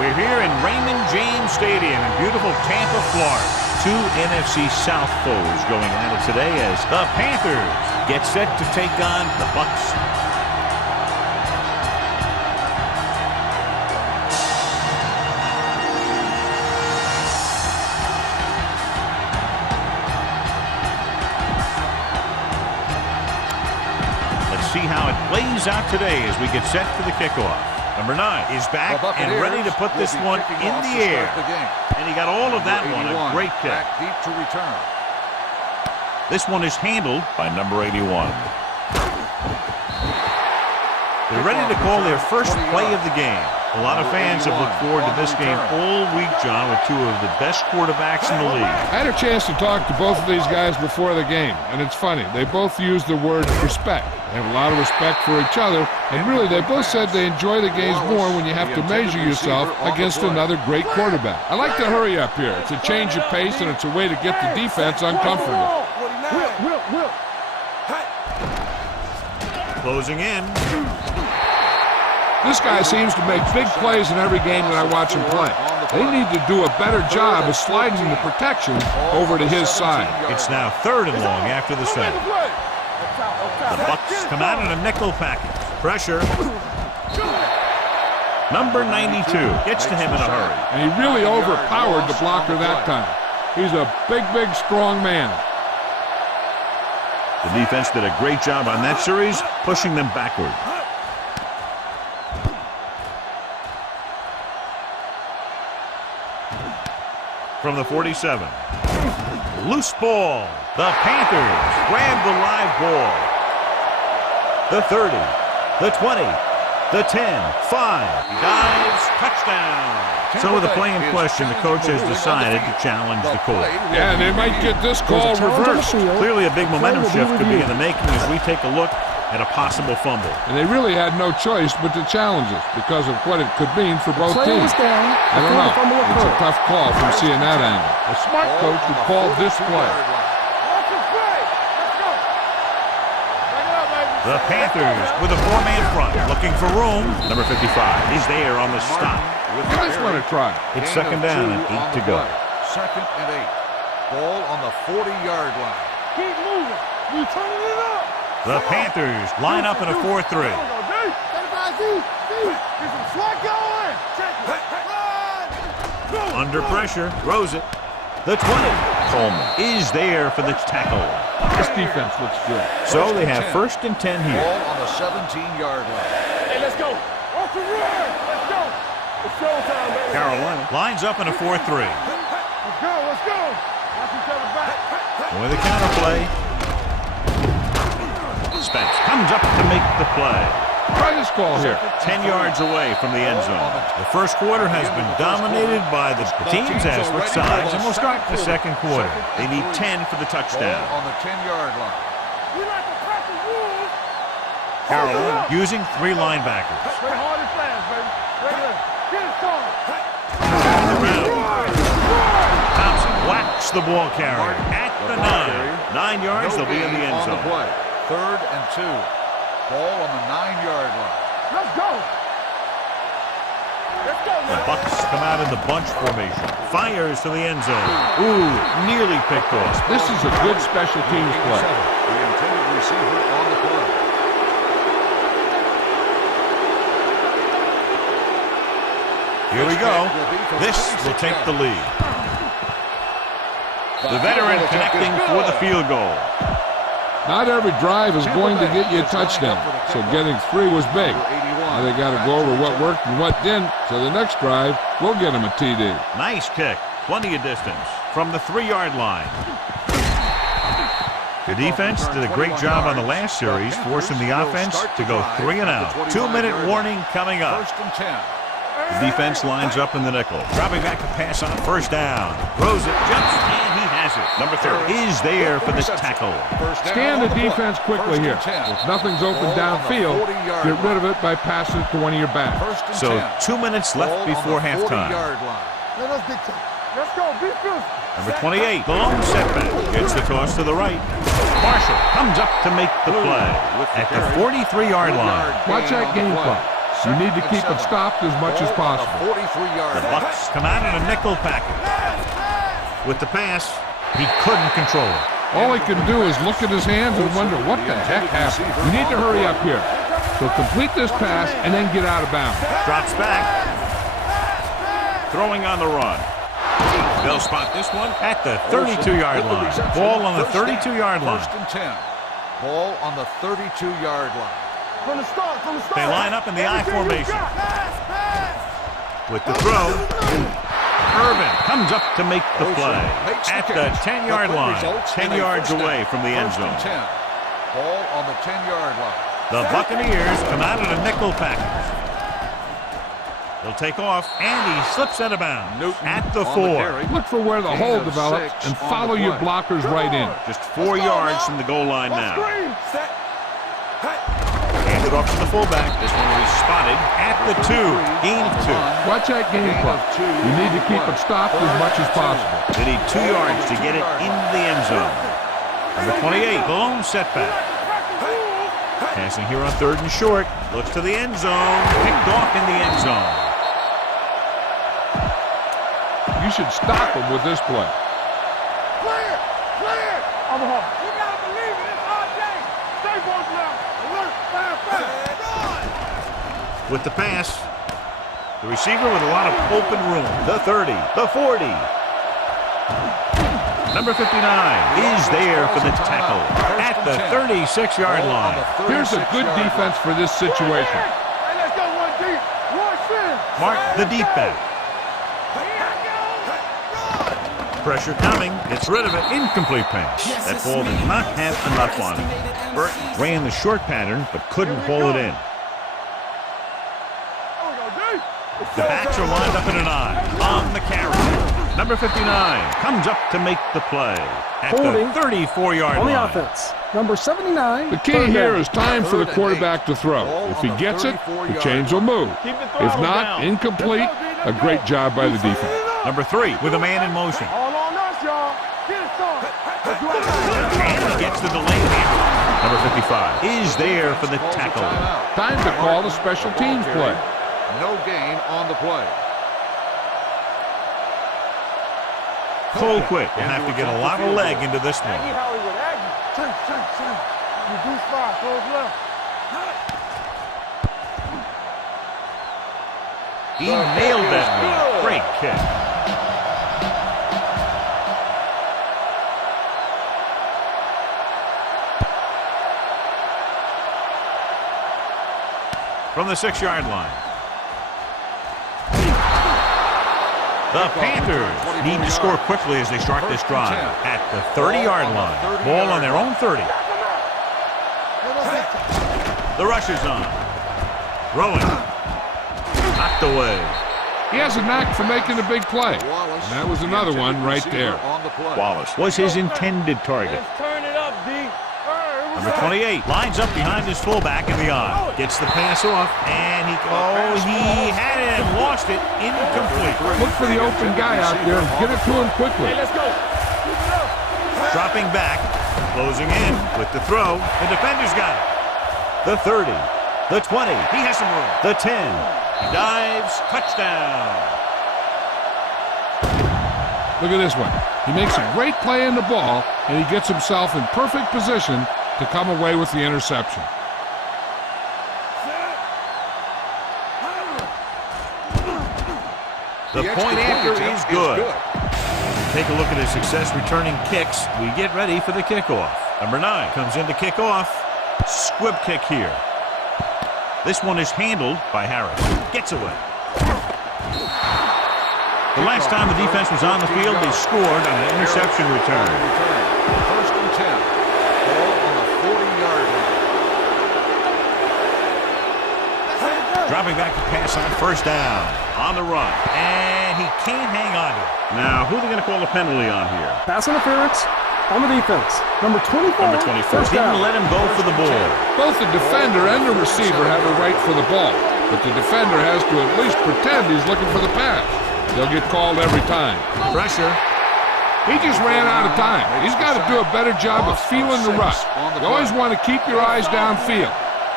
We're here in Raymond James Stadium in beautiful Tampa, Florida. Two NFC South foes going at it today as the Panthers get set to take on the Bucs. Let's see how it plays out today as we get set for the kickoff. Number 9 is back and ready to put this one in the air. And he got all of that one. A great kick. Back deep to return. This one is handled by number 81. They're ready to call their first play of the game. A lot of fans have looked forward to this game all week, John, with two of the best quarterbacks in the league. I had a chance to talk to both of these guys before the game, and it's funny. They both use the word respect. They have a lot of respect for each other, and really they both said they enjoy the games more when you have to measure yourself against another great quarterback. I like to hurry up here. It's a change of pace, and it's a way to get the defense uncomfortable. Closing in. This guy seems to make big plays in every game that I watch him play. They need to do a better job of sliding the protection over to his side. It's now 3rd and long after the set. The Bucs come out in a nickel package. Pressure. Number 92 gets to him in a hurry. And he really overpowered the blocker that time. He's a big, strong man. The defense did a great job on that series, pushing them backward. From the 47. Loose ball. The Panthers grab the live ball. The 30. The 20. The 10. 5. He dives. Touchdown. So with the play in question, the coach has decided to challenge the call. Yeah, they might get this call reversed. Clearly a big momentum shift could be in the making as we take a look at a possible fumble. And they really had no choice but to challenge it because of what it could mean for both teams. I don't know. It's a tough call from seeing that angle. A smart coach would call this play. The Panthers with a 4-man front, looking for room. Number 55 is there on the stop. I just want to try. It's 2nd down and 8 to go. 2nd and 8. Ball on the 40-yard line. Keep moving. You turning it up. The Panthers line up in a 4-3. Under pressure, throws it. The 20. Coleman is there for the tackle. This defense looks good. So they have 1st and 10 here. Ball on the 17-yard line. Hey, let's go. Off the run. Let's go. It's showtime, baby. Carolina lines up in a 4-3. Let's go. Let's go. Watch each other back. With a counterplay. Spence comes up to make the play. Try this call here. 10 yards away from the end zone. The first quarter has been dominated by the teams as switch sides, and we'll start the second quarter. They need 10 for the touchdown. On the 10-yard line. We like to crack the rules. Carolina using 3 linebackers. Play hard and fast, baby. Regular. Get it started. Thompson whacks the ball carrier at the 9. 9 yards, they'll be in the end zone. 3rd and 2. Ball on the 9-yard line. Let's go. Let's go, The man. Bucs come out in the bunch formation. Fires to the end zone. Ooh, nearly picked off. This is a good special teams play. The intended receiver on the play. Here we go. This will take the lead. The veteran connecting for the field goal. Not every drive is going to get you a touchdown, so getting 3 was big. Now they got to go over what worked and what didn't, so the next drive will get them a TD. Nice kick. Plenty of distance from the 3-yard line. The defense did a great job on the last series, forcing the offense to go 3 and out. 2-minute warning coming up. 1st and 10. The defense lines up in the nickel. Dropping back to pass on 1st down. Throws it, jumps, and he has it. Number 30 is there for this tackle. Scan the defense quickly here. If nothing's open downfield, get rid of it by passing it to one of your backs. So 2 minutes left before halftime. Let's go. Be fierce. Number 28, the long setback. Gets the toss to the right. Marshall comes up to make the play at the 43-yard line. Watch that game clock. You need to keep it stopped as much as possible. 43-yard The Bucs come out in a nickel package. With the pass, he couldn't control it. All he can do is look at his hands and wonder what the heck happened. You need to hurry up here. So complete this pass and then get out of bounds. Drops back. Throwing on the run. They'll spot this one at the 32-yard line. Ball on the 32-yard line. First and 10. Ball on the 32-yard line. From the start. They line up in the I formation. With the throw, Irvin comes up to make the play at the 10-yard line. 10 yards away from the end zone. Ball on the 10-yard line. The Buccaneers come out in a nickel package. He'll take off, and he slips out of bounds at the 4. Look for where the hole develops and follow your blockers right in. Just 4 yards from the goal line now. Handed off to the fullback. This one will be spotted at the 2. Gain of 2. Watch that game clock. You need to keep it stopped as much as possible. They need 2 yards to get it into the end zone. Number 28, the lone setback. Passing here on 3rd and short. Looks to the end zone. Picked off in the end zone. You should stop him with this play. Clear! Omaha. You gotta believe it. It's our day. Stay both now. Alert. Fast. With the pass, the receiver with a lot of open room. The 30, the 40. Number 59 is there for the tackle at the 36-yard line. Here's a good defense for this situation. Hey, let's go one deep. Rush in. Mark the deep back. Pressure coming. Gets rid of it. Incomplete pass. That ball did not have enough on it. Burton ran the short pattern but couldn't pull it in. The backs are lined up in an I on the carry. Number 59 comes up to make the play at the 34-yard line. On the offense, number 79. The key here is time for the quarterback to throw. If he gets it, the chains will move. If not, incomplete. A great job by the defense. Number 3 with a man in motion. All on us, y'all. Get it started. And he gets the delayed handle. Number 55 is there for the tackle. Time to call the special teams play. No gain on the play. Colquitt will have to get a lot of leg into this one. Aggie Hollywood, Aggie. Turn. Reduce fire. Close left. He nailed that one. Great kick. From the 6-yard line. The Panthers need to score quickly as they start this drive at the 30-yard line. Ball on their own 30. The rush is on. Throwing. Knocked away. He has a knack for making a big play. And that was another one right there. Wallace was his intended target. Let's turn it up, D. Number 28 lines up behind his fullback in the I. Gets the pass off, and he had it and lost it. Incomplete. Look for the open guy out there and get it to him quickly. Let's go. Dropping back, closing in with the throw. The defender's got it. The 30, the 20. He has some room. The 10. He dives. Touchdown. Look at this one. He makes a great play in the ball, and he gets himself in perfect position to come away with the interception. The point after is good. Take a look at his success returning kicks. We get ready for the kickoff. Number 9 comes in to kick off. Squib kick here. This one is handled by Harris. Gets away. The last time the defense was on the field, they scored on an interception return. First and 10. Ball on the 40-yard line. Dropping back to pass on first down. On the run. And he can't hang on to it. Now, who are they going to call a penalty on here? Pass interference on the defense. Number 24. Number 24. First down. Didn't let him go for the ball. Both the defender and the receiver have a right for the ball, but the defender has to at least pretend he's looking for the pass. They'll get called every time. Pressure. He just ran out of time. He's got to do a better job of feeling the rush. You always want to keep your eyes downfield.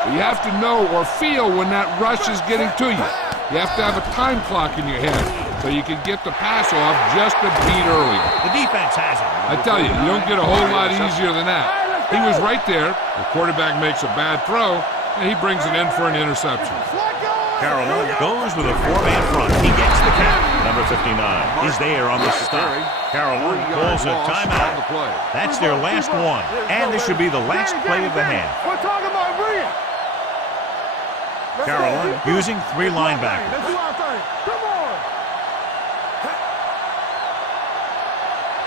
But you have to know or feel when that rush is getting to you. You have to have a time clock in your head so you can get the pass off just a beat earlier. The defense has it. I tell you, you don't get a whole lot easier than that. He was right there. The quarterback makes a bad throw, and he brings it in for an interception. Carolina goes with a 4-man front. He gets the count. Number 59 is there on the stop. Carolina calls a timeout. That's their last one, and this should be the last play of the half. We're talking about bringing. Carolina using 3 linebackers. Let's do our thing. Come on.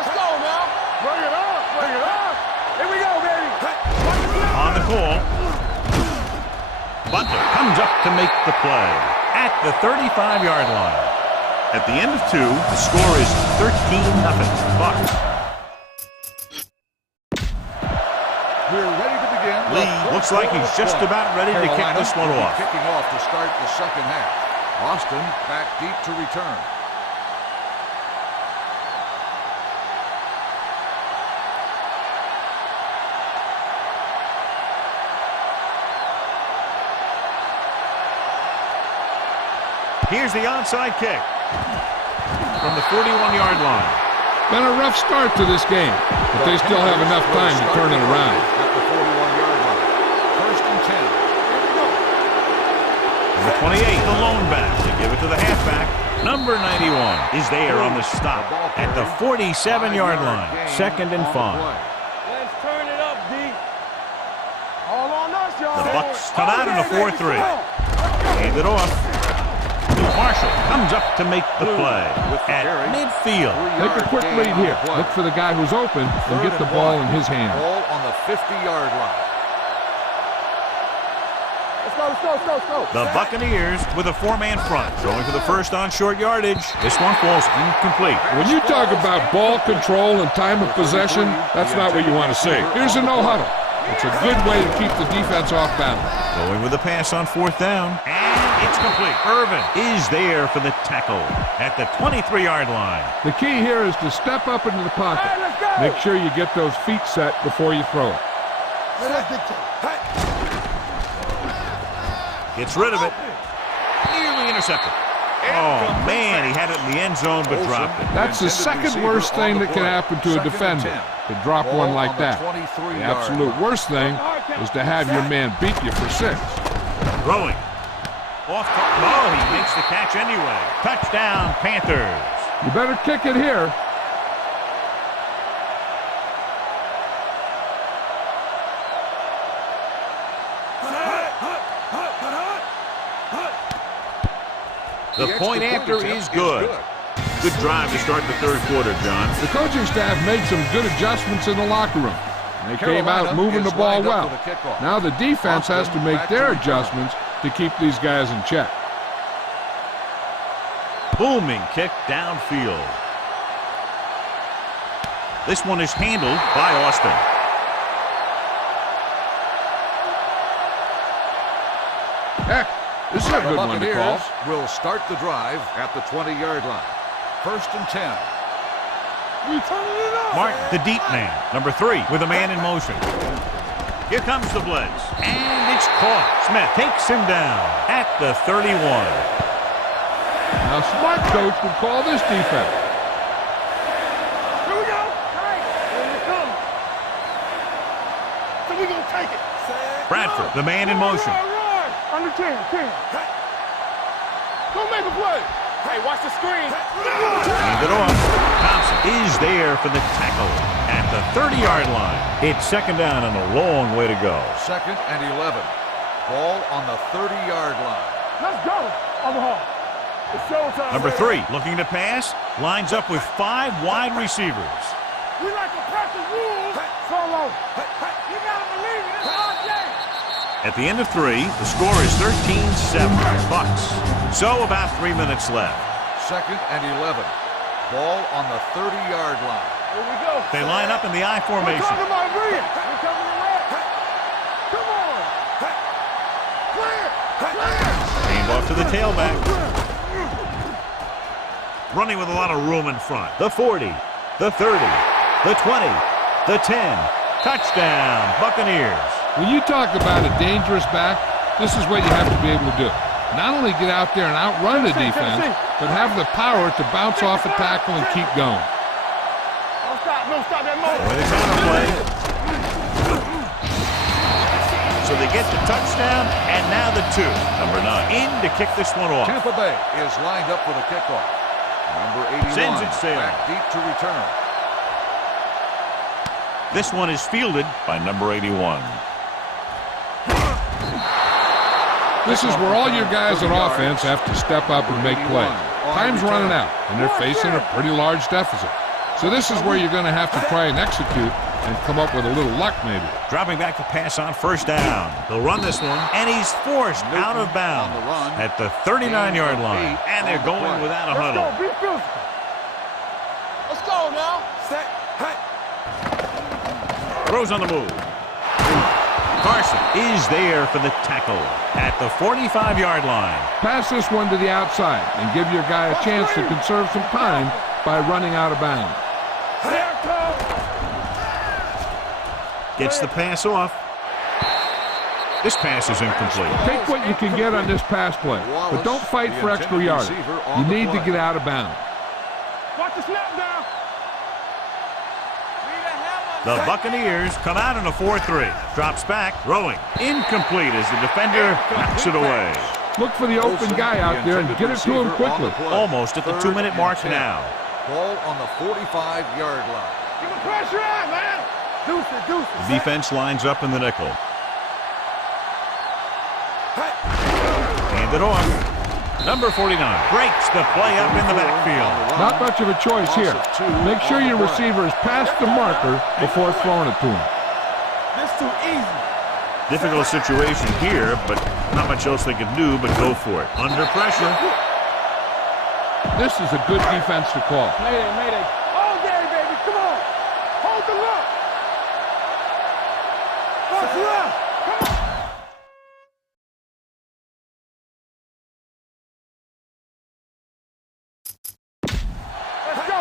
Let's go now. Bring it up. Bring it up. Here we go, baby. On the call. Butler comes up to make the play at the 35-yard line. At the end of 2, the score is 13-0 Bucs. We're ready to begin. Lee looks like he's just about ready to kick this one off. Kicking off to start the second half. Austin back deep to return. Here's the onside kick from the 41-yard line. Been a rough start to this game, but they still have enough time to turn it around. At the 41-yard line. First and 10. Number 28, the lone back. They give it to the halfback. Number 91 is there on the stop at the 47-yard line. Second and 5. Let's turn it up, D. All on us, y'all. The Bucs come out in a 4-3. Hand it off. Marshall comes up to make the play at midfield. Take a quick read here. Look for the guy who's open and get the ball in his hand. Ball on the 50-yard line. Let's go. The Buccaneers with a 4-man front, going for the first on short yardage. This one falls incomplete. When you talk about ball control and time of possession, that's not what you want to see. Here's a no huddle. It's a good way to keep the defense off balance. Going with the pass on 4th down. And it's complete. Irvin is there for the tackle at the 23-yard line. The key here is to step up into the pocket. Make sure you get those feet set before you throw it. Gets rid of it. Nearly intercepted. Oh, man, he had it in the end zone but dropped it. That's the second worst thing that can happen to a defender, to drop one like that. The absolute worst thing is to have your man beat you for 6. Throwing. Off to, no, he makes the catch anyway. Touchdown, Panthers. You better kick it here. The point after is good. Good drive to start the third quarter, John. The coaching staff made some good adjustments in the locker room. They came out moving the ball well. Now the defense has to make their adjustments to keep these guys in check. Booming kick downfield. This one is handled by Austin. Heck, this is a good one to call. Will start the drive at the 20-yard line. First and 10. Martin, the deep man, number 3, with a man in motion. Here comes the blitz, and it's caught. Smith takes him down at the 31. Now, smart coach would call this defense. Here we go. Here it comes. So we're going to take it. Bradford, the man in motion. Run. Under 10. Go make a play. Hey, watch the screen. Hand it off. Thompson is there for the tackle at the 30-yard line. It's second down and a long way to go. Second and 11. Ball on the 30-yard line. Let's go. Overhaul. It's showtime. Number 3, looking to pass, lines up with 5 wide receivers. We like to practice rules. Solo. You got to believe it. It's our game. At the end of 3, the score is 13-7 Bucs. So about 3 minutes left. Second and 11. Ball on the 30-yard line. Here we go. They line up in the I We're formation. talking about brilliant. We're coming to left. Come on. Clear. Hand off to the tailback. Running with a lot of room in front. The 40, the 30, the 20, the 10. Touchdown, Buccaneers. When you talk about a dangerous back, this is what you have to be able to do. Not only get out there and outrun the defense, but have the power to bounce off a tackle and keep going. Don't stop that motor. With a counter play. So they get the touchdown, and now the 2. Number 9 in to kick this one off. Tampa Bay is lined up for the kickoff. Number 81 Sends it sailing. back deep to return. This one is fielded by number 81. This is where all your guys on offense have to step up and make plays. Time's running out, and they're facing a pretty large deficit. So this is where you're going to have to try and execute and come up with a little luck maybe. Dropping back to pass on first down. They'll run this one, and he's forced out of bounds at the 39-yard line. And they're going without a huddle. Let's go. Be physical. Let's go now. Set. Hey. Throws on the move. Carson is there for the tackle at the 45-yard line. Pass this one to the outside and give your guy a chance to conserve some time by running out of bounds. Gets the pass off. This pass is incomplete. Take what you can get on this pass play, but don't fight for extra yardage. You need to get out of bounds. Watch the snap down. The Buccaneers come out in a 4-3. Drops back, throwing. Incomplete as the defender knocks it away. Look for the open guy out there and get it to him quickly. Almost at the 2-minute mark now. Ball on the 45-yard line. Keep the pressure on, man. Deuce it. The defense lines up in the nickel. Hand it off. Number 49 breaks the play up in the backfield. Not much of a choice here. Make sure your receiver is past the marker before throwing it to him. This too easy. Difficult situation here, but not much else they can do but go for it. Under pressure. This is a good defense to call. Mayday. All day, baby. Come on. Hold the look. What's left? Come on. Let's go.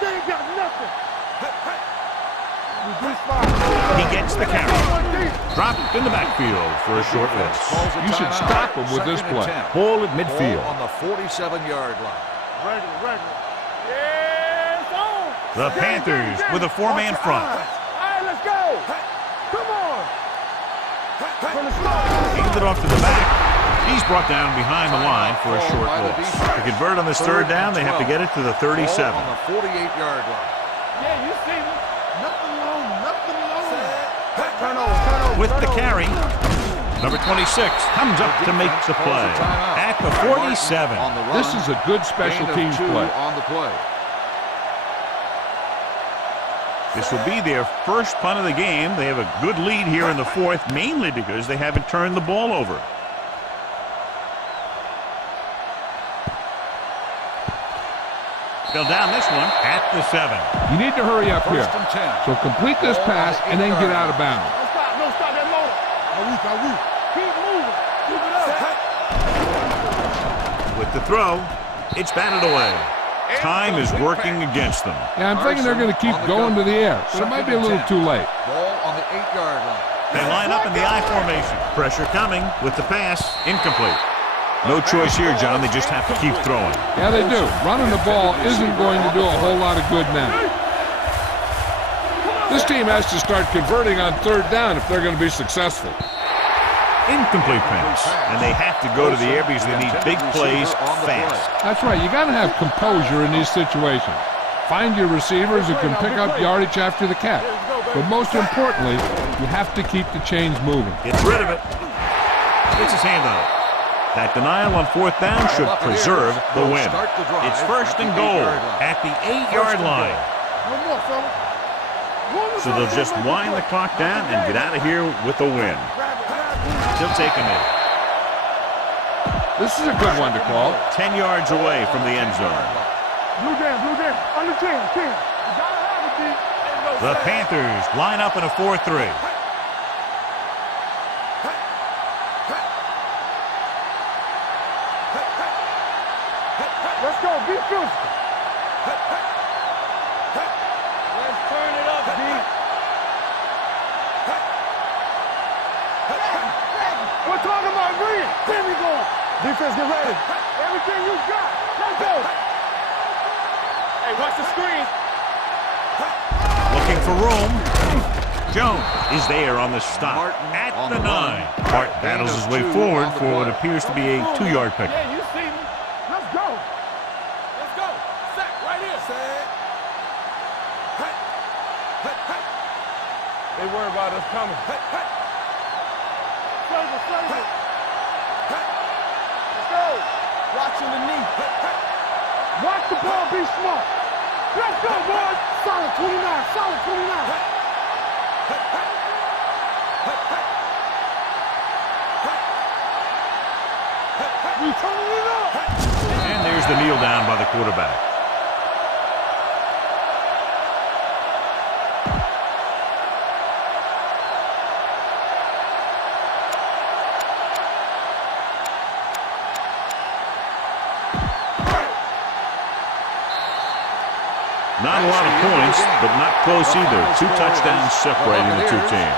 They ain't got nothing. He gets the carry. Dropped in the backfield for a short loss. You should stop him with this play. Ball at midfield. Ball on the 47-yard line. Regular. Yes, on. The Panthers with a 4-man front. All right, let's go. Come on. From the start. Hands it off to the back. He's brought down behind the line for a short loss. To convert on this third down, they have to get it to the 37. Ball on the 48-yard line. Yeah, you see me. Nothing long. Turnover. With the carry, number 26 comes up to make the play at the 47. This is a good special teams play. On the play. This will be their first punt of the game. They have a good lead here in the fourth, mainly because they haven't turned the ball over. They'll down this one at the 7. You need to hurry up here. First and 10. So complete this pass and then get out of bounds. Don't stop that motor. Keep moving. Keep it up. With the throw, it's batted away. Time is working against them. Yeah, I'm thinking they're going to keep going to the air, but it might be a little too late. Ball on the 8-yard line. They line up in the I formation. Pressure coming with the pass. Incomplete. No choice here, John. They just have to keep throwing. Yeah, they do. Running the ball isn't going to do a whole lot of good now. This team has to start converting on third down if they're going to be successful. Incomplete pass. And they have to go to the air because they need big plays fast. That's right. You got to have composure in these situations. Find your receivers who can pick up yardage after the catch. But most importantly, you have to keep the chains moving. Gets rid of it. Gets his hand on it. That denial on fourth down should preserve the win. It's first and goal at the 8-yard line. So they'll just wind the clock down and get out of here with a win. Still taking it. This is a good one to call. 10 yards away from the end zone. Blue down. Under 10. You gotta have it, D. The Panthers line up in a 4-3. Let's go. Be physical. Let's turn it up, D. I'm talking about green. Here we go. Defense, get ready. Everything you got. Let's go. Hey, watch the screen. Looking for room. Jones is there on the stop Martin at on the the 9. run. Hart battles his way 2 forward on the for what play. appears to be a 2-yard pickup. Yeah, you see me. Let's go. Let's go. Set right here. Set. They worry about us coming. Save it. Let's go. Watching the knee. Watch the ball be smart. Let's go, boys. Solid 29. Solid 29. We turning it up. And there's the kneel down by the quarterback. Not a lot of points, but not close either. 2 touchdowns separating the two teams.